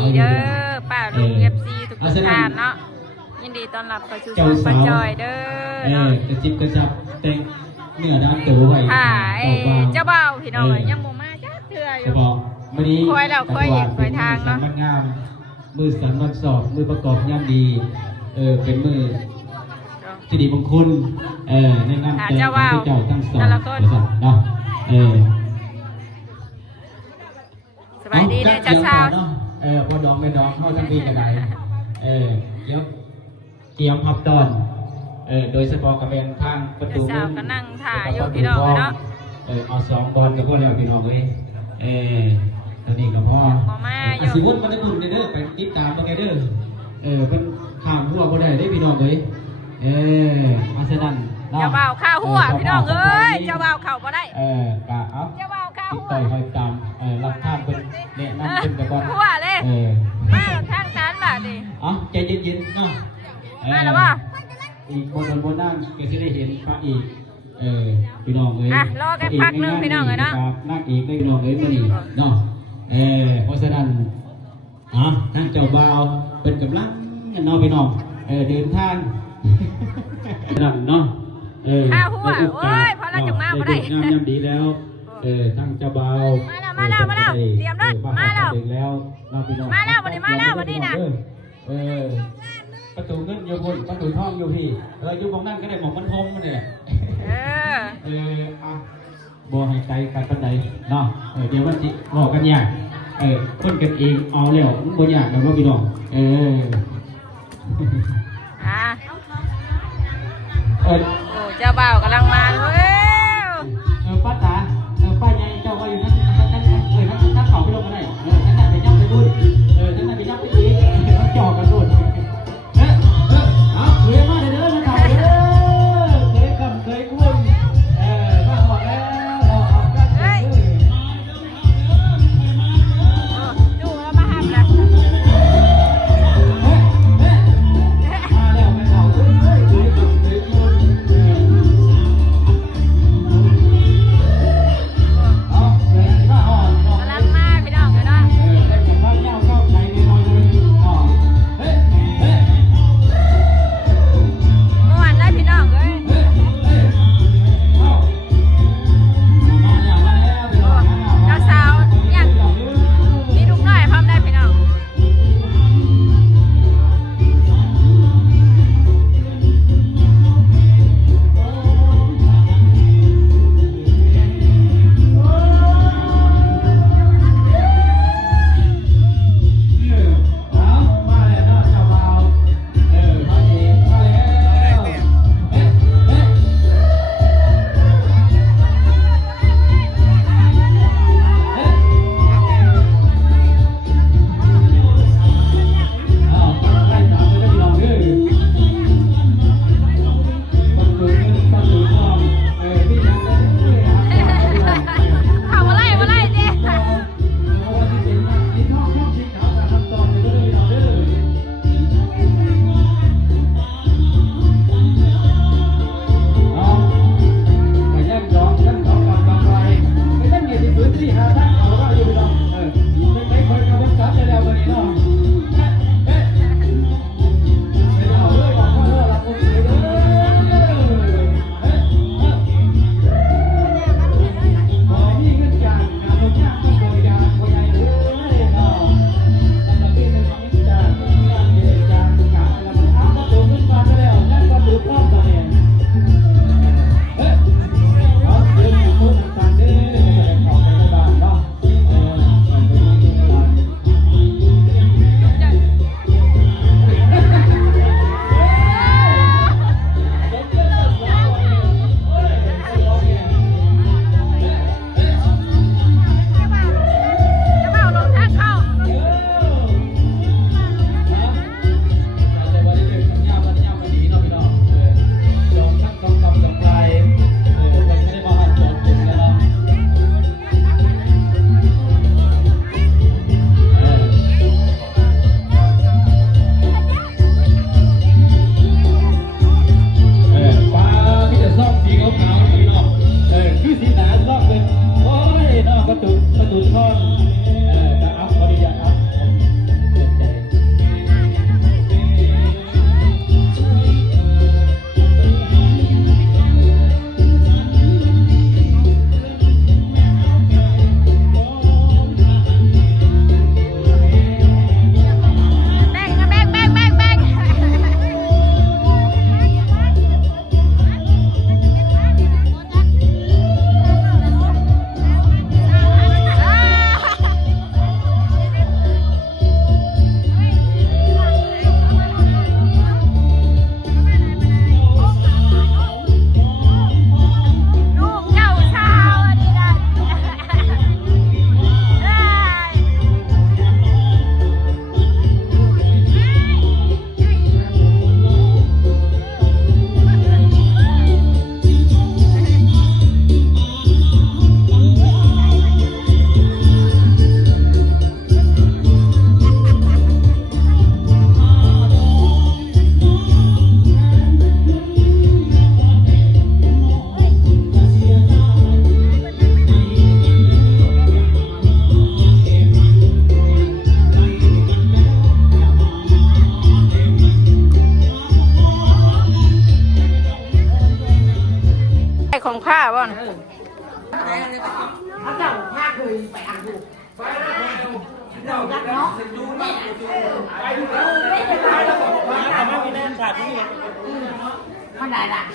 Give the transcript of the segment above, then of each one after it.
ดีเด้อป้าลุงFC ทุกท่านเนาะยินดีต้อนรับเข้าสู่ช่องป้าจอยเด้อเนาะกระจิบกระจับแต่งเนื้อด้านตัวไว้ค่ะเจ้าบ่าวพี่น้องยังบ่มาจ้าเทื่ออยู่วันนี้คอยแล้วคอยอีกคอยทางเนาะงามมือสันวันสอบมือประกอบย่ำดีเป็นมือที่ดีมงคลในงานแต่งเจ้าทั้งสองเนาะสบายดีเลยจ้าสาวพอดองไม่ดองเข้าทั้งปีกันได้เดี๋ยวเตรียมพับตอนโดยเฉพาะกระเบนทางประตูสาวก็นั่งถ่ายอยู่พี่น้องเนาะเอา2 บอลกับพวกเราพี่น้องเลยตอนนี้กับพ่อสิวุ่นมันจะบุญเด้อไปติดตามมาไงเด้อเป็นข้ามหัวบ่ได้ได้พี่น้องเลยอาเซนันเจ้าบ่าวข้าวหัวพี่น้องเอ้ยเจ้าบ่าวข้าวบ่ได้กะเอาเจ้าบ่าวข้าวหัวต่อยคอยตามรับท่าเป็นเนี่ยนั่งเป็นกระบอกหัวเลยมาทางนั้นแบบนี้ใจเย็นๆเนาะมาแล้วว่าอีกบนนั่งก็จะได้เห็นพระอีกพี่น้องเลยรอกันพักนึงพี่น้องเลยเนาะนั่งอีกได้พี่น้องเลยมาดีเนาะเพราะฉะนั้นท่านเจ้าบ่าวเป็นกำลังเนาะพี่น้องเดินทางนั่งเนาะข้าวหัวโอ้ยพอเราจะมาบ่ได้งามยามดีแล้วทั้งเจ้าบ่าวมาแล้วเตรียมรถมาแล้วมาแล้ววันนี้นะประตูเงินอยู่บนประตูทองอยู่พี่อยู่มองนั่นก็ได้มองมันทงมันเนี่ยบ่ให้ไกลกันปันใดเนาะเดี๋ยววันจิบอกกันยากคนกันเองเอาแล้วมันบ่ยากแล้วพี่น้องโอ้เจ้าบ่าวกำลังมาเว้ยป้าตาป้าใหญ่เจ้าว่าอยู่นั่นนั่นเขาไปลงกันได้นั่นไปย่ำไปดูนั่นไปย่ำไปอีกมันจ่อกันดูเคยมาเด้อนะเขาเด้อเคยกำเคยกุ้งมาหมดแล้วดูแล้วมาห้ามนะมาแล้วไม่เขาเคยกุ้ง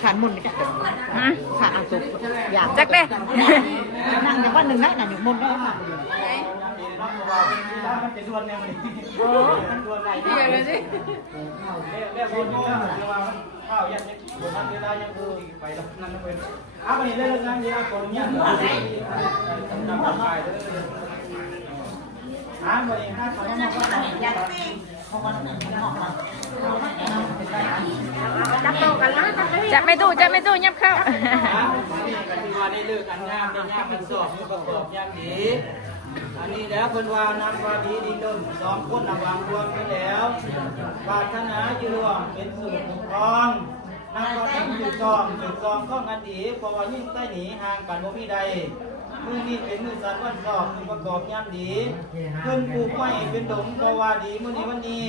ขาดมุนจ้ะขาดอันสุกอยาก จักเด้ นั่งในบ้านหนึ่งนะนั่งอยู่มุนได้ค่ะ ข้าวยันยังบนนั้นเวลายังดูไปนั่นนั่นเป็นไปเรื่องนั้นเนี่ยคนเนี่ยนำไปเลยไปเขาไม่มาจับไม่ตู้ยับเข้า ว่าได้เลิกอันงามได้งามมันสอบมันประกอบอย่างดีอันนี้แล้วคนว่านำว่าดีดีต้นสองคนนำวางรวมไปแล้วปรารถนาอยู่รวมเป็นสูตรของทองนำว่าเป็นจุดซองข้องอันดีเพราะว่ายิ่งใต้หนีห่างกันบ่มีใดมือนี้เป็นมือสันวันสอบมันประกอบอย่างดีเพิ่นปลูกไม้เป็นดงก็ว่าดีมื้อนี้วันนี้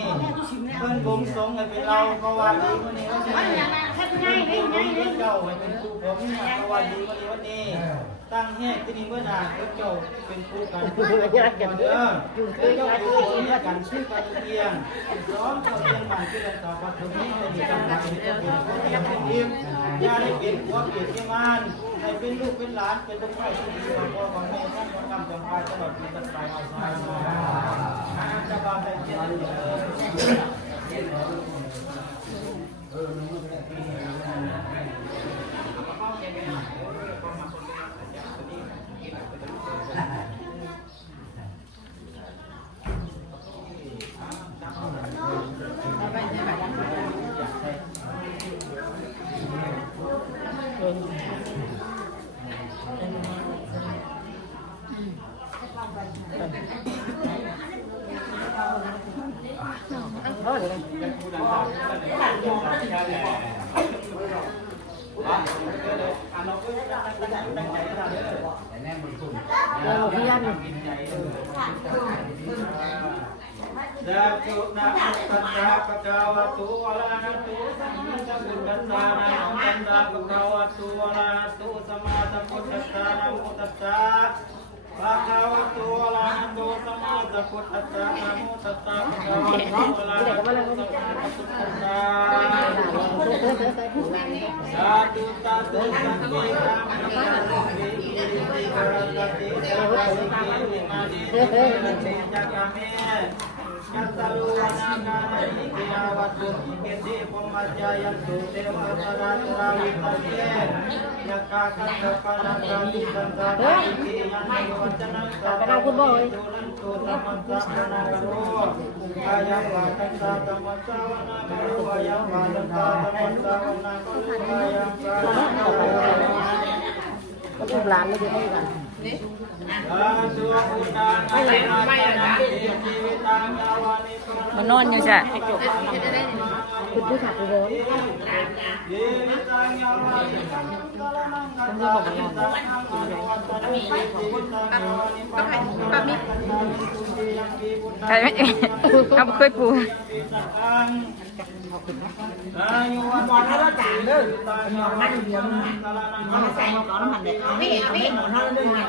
เพิ่นบ่มสงให้เป็นเราก็ว่าดีมื้อนี้วันนี้เป็นเจ้าให้เป็นผู้ผมก็ว่าดีมื้อนี้วันนี้ตั้งแห่ที่นี่เมื่อนานเจ้าเป็นผู้กันเด้อเจ้าผู้คนนี้กันชื่อกันเพียงซ้อมตัวเพียงมันคือกันต่อปัจจุบันในการงานเป็นผู้เป็นผู้เป็นทีมอย่าได้เป็นหัวเกียรติงานให้เป็นลูกเป็นหลานเป็นลูกไม้ที่ดีของพ่อของแม่ท่านของกำจังพายตลอดปีตัดไปเอาสายมาจะบาไปเจียดาตุนะปัจจาปะกาวตุวะระหะตุสัมมาสัมพุทธัสสะนะโมตัสสะปะกาวตุวะระหะตุสัมมาสัมพุทธัสสะนะโมตัสสะปะกาวตุวะระหะตุสัมมาสัมพุทธัสสะนะโมตัสสะปะกาวตุวะระหะตุสัมมาสัมพุทธัสสะสาธุสาธุสันติกามะติติกรณติสัพพะสิทธิวิมานิติจักขะเมกัตตาลุวนาคานิกิยาวัตถุเกติปมัจจายันตุเทวตระตระวิตเยยักขะคัตตะปะนังกามิสันตะอิติยันตุวัจนังสัพพะตุลันตุสัมมัสสะนาโรกายะวะตัสสะธัมมัสสะวะนาโรกายะวะตัสสะธัมมัสสะวะนาโรกายะวะก็ถูกหลานเลยดีให้กันมันนอนอยู่จ้ะ คุณผู้ขับรถใครไม่เอาเคยปู อายุวันวันละจานเด้อนั่งเดียวนะมาใส่หมอนน้ำมันเด็ดพี่หมอนเท่าเรื่องไง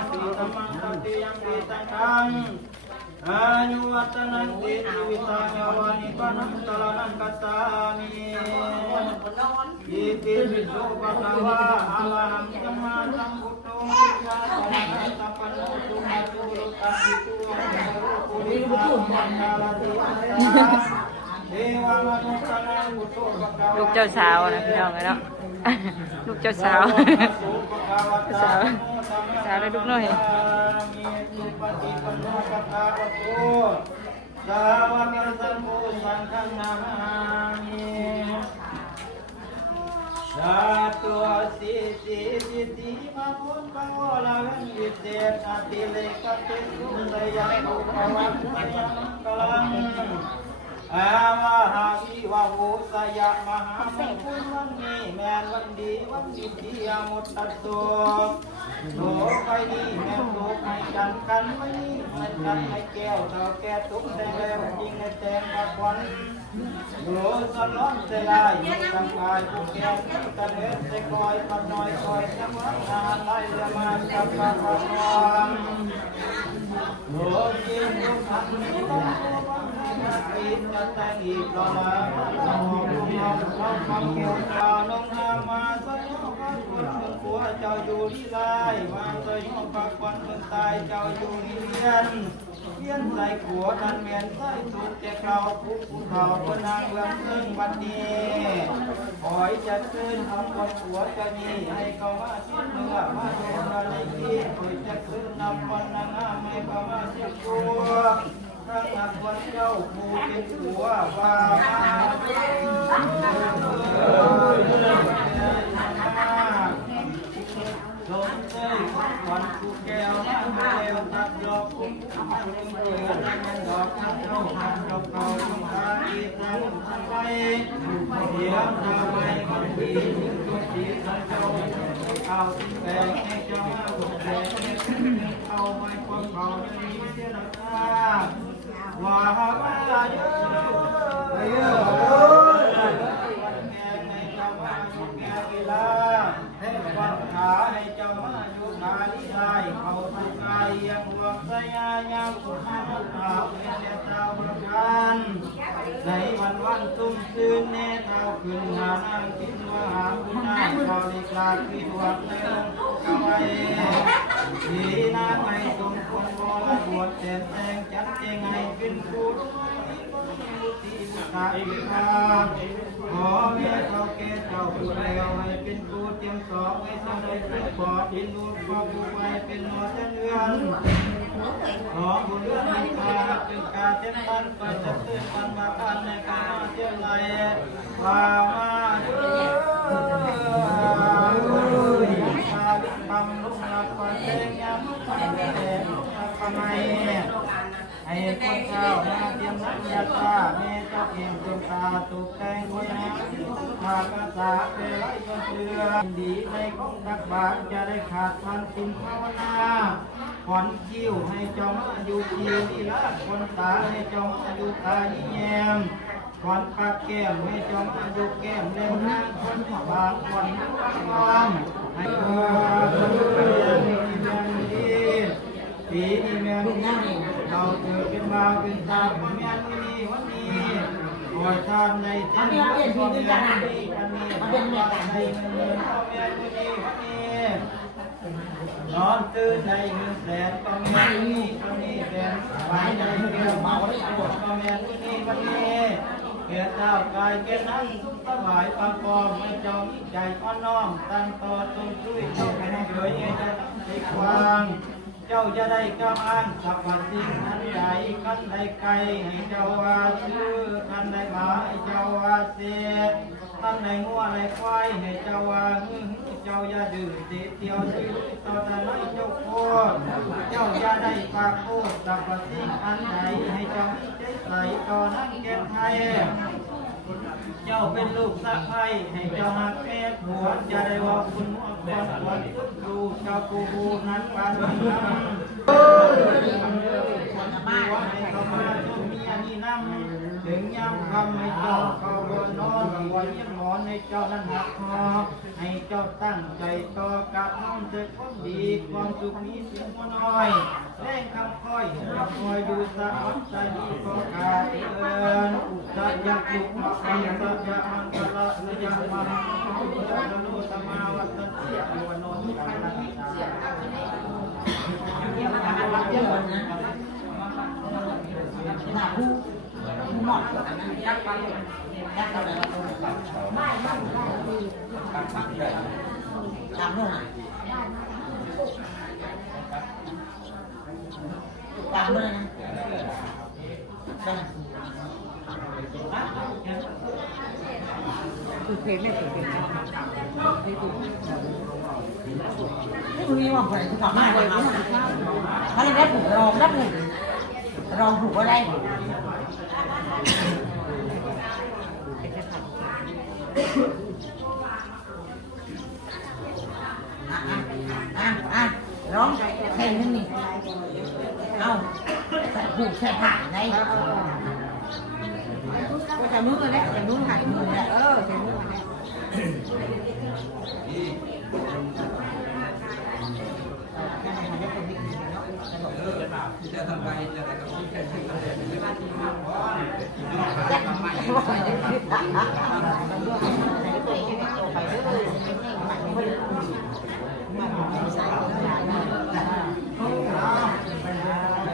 อายุวัฒนันติวิตาญาวานิปนังตลานังกัตตามิอิติปิโสภะคะวะอะระหังสัมมาสัมพุทโธวิชาสารสัพพะโนสุขะตุโลกัสสิตุโลปุริมามันดาลติอัตตาเทวมนุษย์นังพุทโธภะคะวะ ลูกเจ้าสาวนะพี่น้องเนาะลูกเจ้าสาวสาวเลยลูกน้อย ปฏิปันโนภะคะวะโตสาวกสังโฆสังฆังนามิสาธุสิสิสิติมาพุทธังวะลาเวนวิเศษอติเลกเตสุสยังอุปวัตถยังกลังอาวะหาวิวะโหสยะมหามงคลวันนี้แม่นวันดีวันดีที่ยามุตตะโสโลกไปนี่แม่โลกให้กันกันไว้นี่ให้กันให้แก้วเราแก้ทุกแต่แล้วจริงให้แตงตะควันโลสล้อนเสลายตั้งกายผู้แก้วกันเฮ็ดเสกอยขับน้อยคอยจังหวะอาไล่ละมาจับปะปะน โอ้ยลูกทักไม่ต้องกินจะแต่งอีกต่อมาเราความเกี่ยวกับน้องนามาสักคนผัวเจ้าอยู่ที่ไรมาเคยห้องพักวันคนตายเจ้าอยู่ที่เรียนใส่ขัวทันเมียนใส่สุดจะเขาผู้เขาคนนางเมืองซึ่งวันนี้หอยจะขึ้นทำคนผัวจะมีให้เขามาสิ้นเมื่อมาโดนอะไรที่หอยจะขึ้นนำวันนางงามให้เขามาเสียตัวทั้งนักวันเจ้าผู้เป็นผัวว่าลงเต้ยวันกูแก้วน้ำแก้วตับดอกกุ้งเกลือน้ำดอกน้ำเจ้าหันดอกเก่าทำตาดีตาทำไว้เดี๋ยวทำไมคนดีทุกทีทำเจ้าเอาแบ่งให้เจ้ามาบุกแบ่งเอาไว้ความเขาจะมีเสียราคาว่ามาเยอะเยอะวันแก่ให้เจ้ามาบุกแก่เวลาวันขาให้เจ้ามาอยู่ขาที่ได้เขาทุกใจยังหวงสยายามสุขภาพขาวเป็นแต่เจ้าประกันในวันตุ้มซื่นแน่เท้าขึ้นหานั่งคิดว่าหาคุณนายบริการคิดว่าในลงเอาไว้ดีน่าไม่สมควรบริบทแต่แตงจัดเจงให้เป็นผู้ที่ตาอีกครั้งขอแม่เขาแก่เจ้าผู้แล้วให้เป็นผู้เตรียมสอบให้สำเร็จเป็นขอเป็นลูกขอผู้ไว้เป็นหมอเรือนขอบุญเรื่องมีค่าเป็นการเจ็บปันไปจะตื่นปันมาปันในการเที่ยวไหลว่ามาเด้อชาลิคำลุกนับปันแดงยามปันแดงทำไมให้คนเจ้ามาเตรียมน้ำยาตาแม่เจ้าเองจงตาตุกแต่งไว้นะภาษาษาเป็นไรก็เชื่อดีในของตักบาทจะได้ขาดมันสินภาวนาขอนคิ้วให้เจ้ามาอยู่คิ้วที่ละคนตาให้เจ้ามาอยู่ตาที่แย้มขอนปากแก้มให้เจ้ามาอยู่แก้มเล่นหน้าคนบางคนความให้เกิดปีนี้แม่นี่เราเกิดเป็นบ่าวเป็นสาวแม่นี่วันนี้คอยทำในเจ้าพ่อแม่นี่อันนี้เป็นแม่กันให้เงินพ่อแม่นี่วันนี้นอนตื่นในเงินแสนพ่อแม่นี่วันนี้แสนไปในเกี่ยวเมาได้ปวดพ่อแม่นี่วันนี้เกิดเจ้ากายเกิดนั้นทุกสบายปังปอมไม่จองใจอ้อนน้อมตั้งต่อจงช่วยเจ้าไปให้เกิดเองจะติดวางเจ้าจะได้กำอันสัพพสิ่งนั้นใดขันใดไกลให้เจ้าว่าชื่อขันใดหมาให้เจ้าว่าเสียขันใดงัวใดควายให้เจ้าว่าเจ้าอย่าดื้อเตียวซื้อต่อแต่ไรเจ้าโคตรเจ้าอย่าได้ปากโคตรสัพพสิ่งอันใดให้เจ้าใจใส่ต่อนั้นแก่ไทยเจ้าเป็นลูกสะใภ้ให้เจ้าหักแม่ผัวจะได้ว่าคุณมั่วควรควรดูเจ้าปูบูนั้นปานนั้นให้เขามาจุ่มเมียนี่นั่งถึงยามคำให้เจ้าเขาบนนอนหัวเยี่ยมหมอนให้เจ้านั้นหักคอให้เจ้าตั้งใจต่อกับน้องเถิดความดีความสุขนี้เสียงน้อยแรงคำค่อยจะคอยดูสะอาดใจดีก็กาเอิญจะยักยุกมาไปจะยะมันจะละจะยะมันจะโนตมาวัตเสียวันโนมิตรนะเดี๋ยวมันจะรับเยอะนะหน้าผู้หมดยักไปยักอะไรไม่ทำนู่นตามเลยนะคือเพลงไม่ถูกเพลงไม่ถูกไม่รู้ว่าใครทำได้เลยถ้าได้ถูกรองได้ถูกรองถูกก็ได้ร้องเพลงนึงนี่เอาผูกแค่ผ่านได้ก็จะมือเลยจะมือหายมือเลยจะมือเลย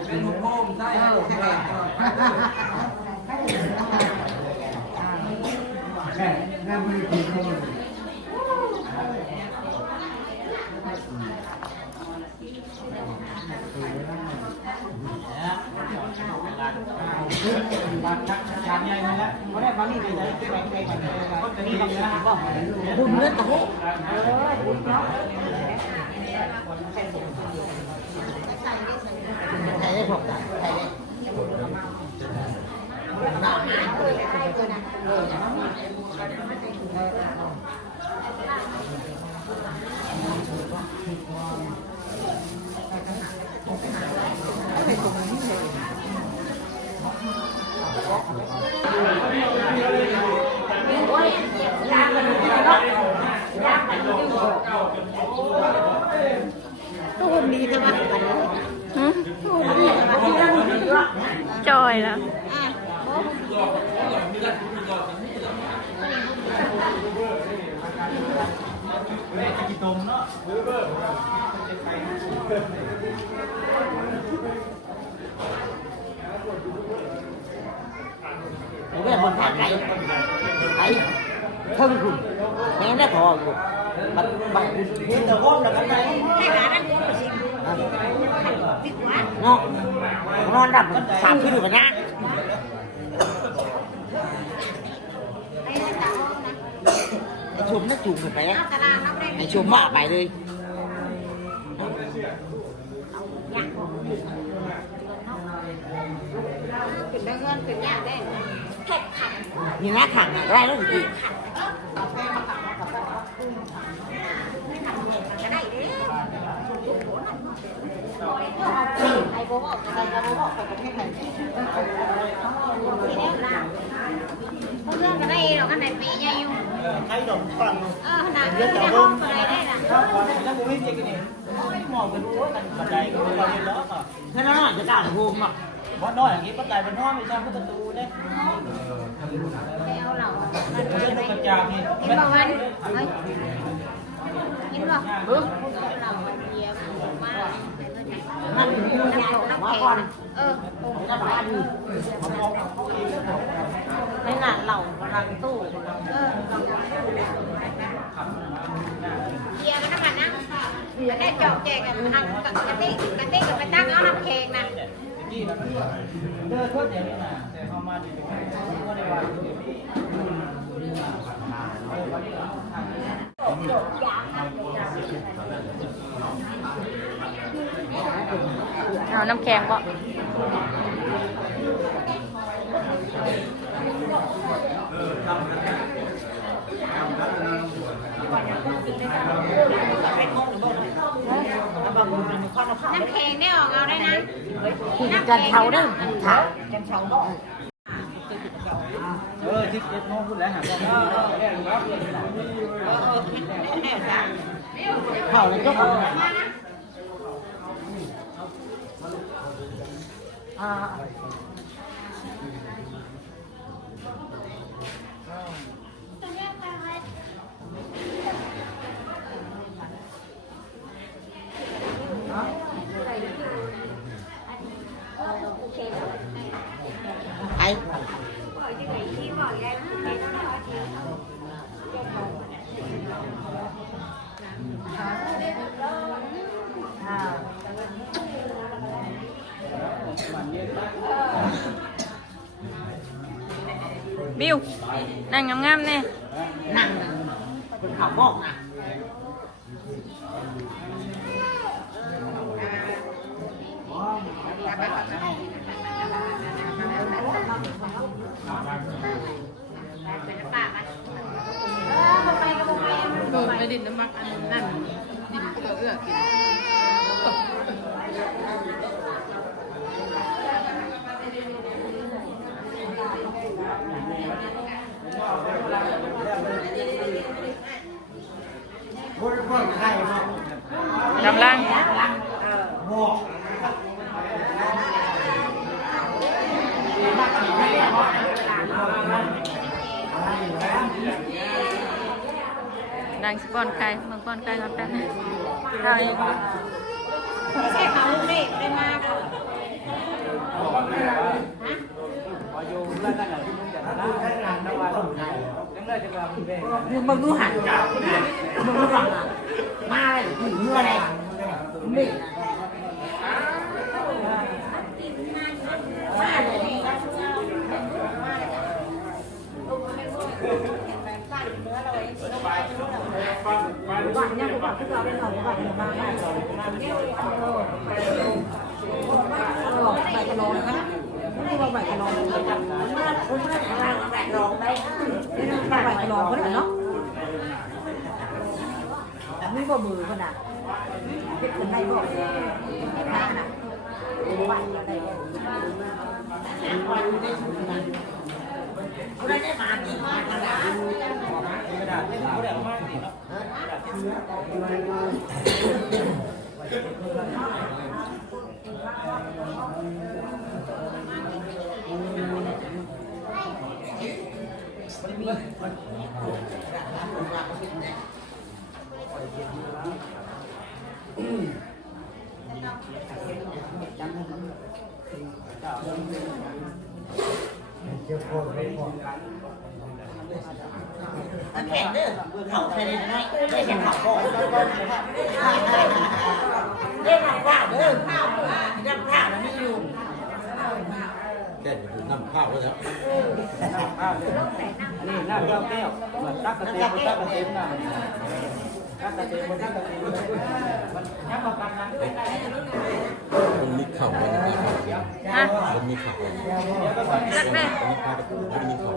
เป็นลูกโป่งใช่แค่นั่นไม่กินเลยบุญเลือดตะโหบุญเนาะใครได้บอกใครได้ตู้มีใช่ไหมจอยแล้วเรื่องบนทางไหนไอ้เพิ่งคุณแม่ได้พออยู่บัดคุณแต่ห้องแล้วกันไหนให้หานั่งกูสิเนาะนอนดับสามที่ดูกันนะไอ้ชมนักจูงกันไปอ่ะไอ้ชมว่าไปเลยเป็นได้เงินเป็นยากได้แค่ขังมีหน้าขังได้แล้วจริงก็ได้ดิไอ้โบบอกไอ้โบบอกไปประเทศไหนเรื่องก็ได้หรอกกันไหนปีใหญ่อยู่ใครดอกฟังขนาดเยอะแต่ห้องก็ได้นะถ้าผมไม่เจ๊กันเนี่ยมองกันรู้ว่ากันบันไดก็ไม่ได้แล้วก็แค่นั้นจะกล้าโฮมอ่ะเพราะน้อยอย่างนี้บันไดเป็นห้องไม่ใช่ประตูเนี่ยเอาเหล่ามันกระจายนี่กินบ่มันกินบ่เรามันเยี่ยมมากมันน้ำแข็งน้ำแข็งไม่หนาเหล่ากำลังตู้เยี่ยมกันนะมันนะได้จอกแจกกันทางกะทิกับไปตั้งเอาน้ำแข็งนะเดินเพื่อเดี๋ยวนี้นะแต่เขามาดีก็ได้ว่าเอาน้ำแข็งบ่น้ำแข็งได้ออกเอาได้นะน้ำแข็งเช้าเด้อค่ะกันเช้าเนาะที่เจ็ดโมงพูดแล้วหาเข้าแล้วก็เอาไอ้บิวนั่งงามๆเนี่ยนั่งเป็นข่าวบอกนะไปดินน้ำมันอันนั่นดินเอื้อกินกำลัง ดังสปอนไก่เมืองปอนไก่ครับแป๊บนึงข้าวเอง ไม่ใช่เขาลูกเด็กได้มากค่ะ มึงดูหันมึงดูหันมาเลยถึงเมื่อไรนี่มาเลยหวานเนี่ยหวานที่เราเป็นหน่อยหวานมาใบกระโหลกนะไม่ว่าใบกระโหลกเลยคุณแม่ใบกระโหลกได้ใบกระโหลกก็ได้เนาะไม่บ่มือขนาดเป็นคนไทยบ่หน้าน่ะใบอะไรเขาได้มาดีมาขนาด แข่งเด้อเขาแข่งได้ได้แข่งเขาก่อนได้ทำข้าวเด้อข้าวได้ข้าวมันไม่อยู่ แก่น้ำข้าวแล้ว นี่น้ำเจ้าแก้วมันตักกระเทียมตักกระเทียมนะตักกระเทียมตักกระเทียมมันยับมากันนะ มันมีเข่ามันมีเข่า ฮะ มันมีเข่า จักแม่ มันมีข้าวมันมีเข่า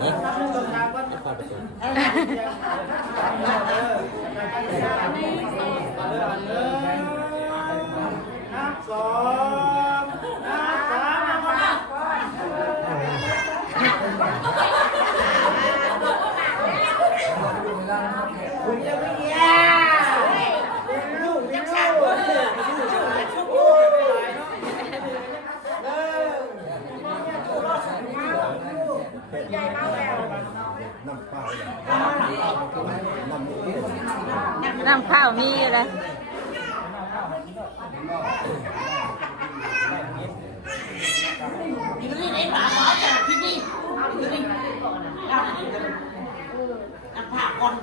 เนี่ยข้าวประตู น้ำข้าวมีอะไร อยู่นี่ในฝาฝาจากที่นี่อยู่นี่น้ำผักก่อน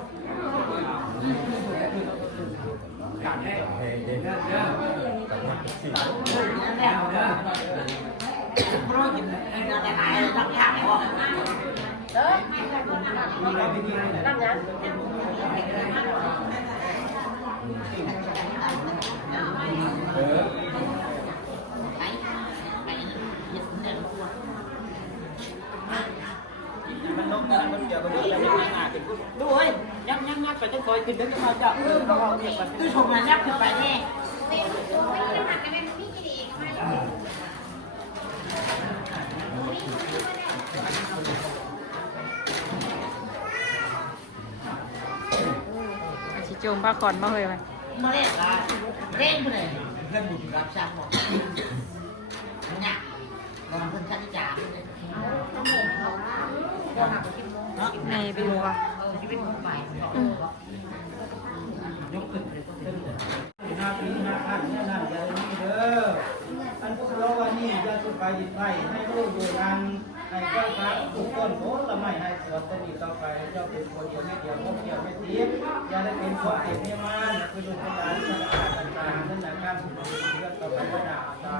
เพราะกินอะไรน้ำผักก่อนมันนกนะมันเกี่ยวกับเรื่องอะไรไม่ง่ายเป็นผู้ดูเฮ้ยยักไปต้องคอยขึ้นเดินมาจับเราเนี่ยมัน คือชมมันยักขึ้นไปแน่ ชิโจมผ้าคอนมาเลยไหม มาเล่นเล่นไปเลยเพื่อนบุญรับทราบหมดเนี่ยลองเพื่อนชัดจ่าเลย ในไปดูว่ะ ชีวิตของใหม่ ยกขึ้นหน้าปีหน้าขั้นหน้านั่นอย่านี้เด้ออันพวกเราวันนี้จะสุดไปดิบไปให้ลูกอยู่กันให้เจ้าฟ้าทุกต้นโผล่ไม่ให้สวดจะดีต่อไปเจ้าเป็นคนเดียวไม่เดียวพวกเดียวไม่ทิพย์อย่าได้เป็นคนเดียวไม่มานคือดูคนร้ายที่มาต่างๆนั่นแหละการสุดเรื่องต่อไปก็ด่าตา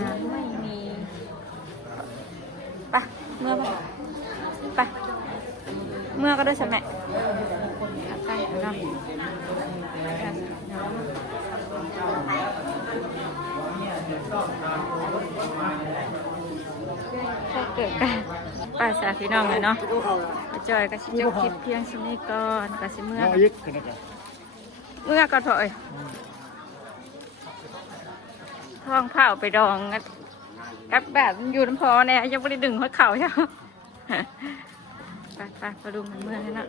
ยังไม่มีไปเมื่อไปเมื่อก็ได้ใช่ไหมไปเนาะถ้าเกิดกันป้าสาพี่น้องเลยเนาะจอยก็ชิจบคลิปเพียงชิ้นนี้ก่อนก็ชิเมื่อก่อนพอเอ้ยท้องเผาไปดองกับแบบอยู่น้ำพอเนี่ยยังไม่ได้ดึงหัวเข่าใช่ไหมไป ไปไปไปดูมันเมื่อแล้วเนาะ